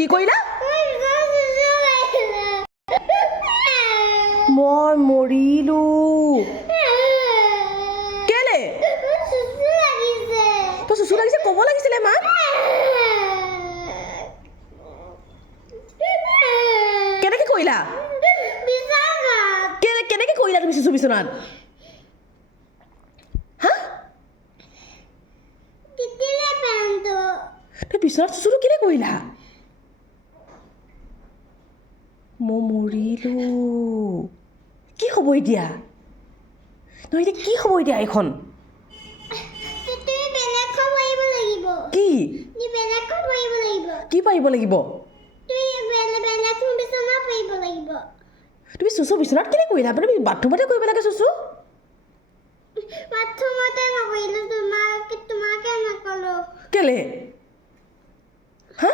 কি কৰিলা মই মৰিলো কেলে তো চুচু লাগিছে ক'ব লাগিছিলে মাক কেনেকৈ কৰিলা কেনেকৈ কৰিলা তুমি চুচু বিচনাত হা তুমি বিচনাত চুচুটো কেলে কৰিলা মই মৰিলো কি হ'ব এতিয়া নহয় এতিয়া কি হ'ব এতিয়া এইখন কি কি পাৰিব লাগিব তুমি চুচু বিচনাত কেলে কৰিলা তুমি বাথৰুমতে কৰিব লাগে চুচু কেলে হা